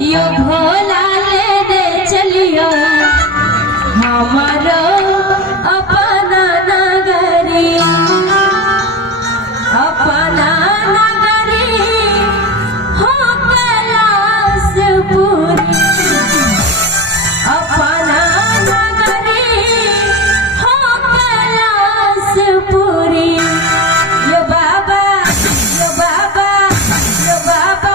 यो भोला ले दे चलियो हमारो अपना नगरी हो कैलाशपुरी अपना नगरी हो कैलाशपुरी यो बाबा यो बाबा यो बाबा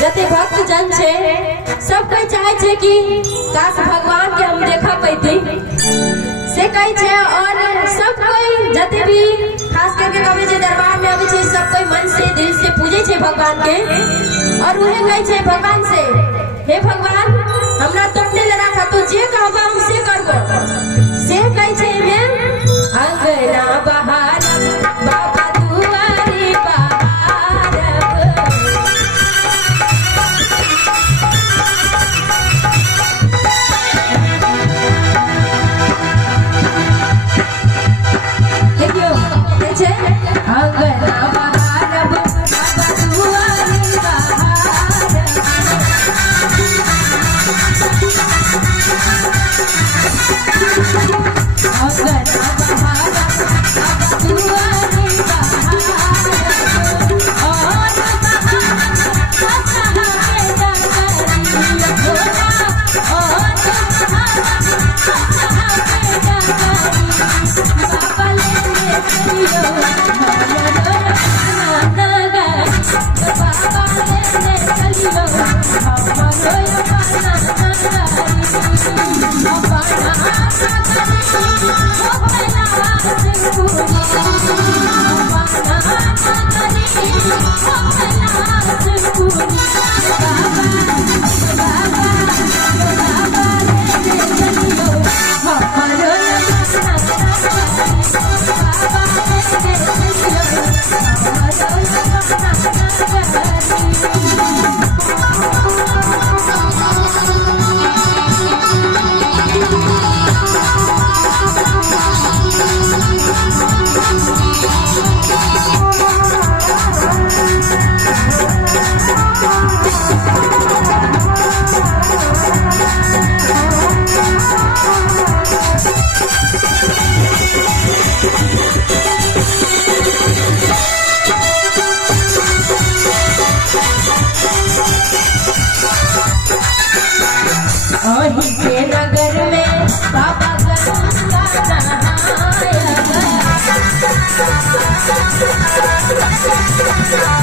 जते भक्त जन छे सब कोई चाहे छे कि काश भगवान के हम देखा पैती से कही छे और सब कोई जते भी खास करके कभी जे दरबार में आवे छे सब कोई मन से दिल से पूजे छे भगवान के और उहे कही छे भगवान से हे भगवान हमरा तो अपने ले रखा तो जे कहबा हम से करबो से कही छे में अंगना बहार बाबा दुआरी बहार के नगर में बाबा गंगा नहाया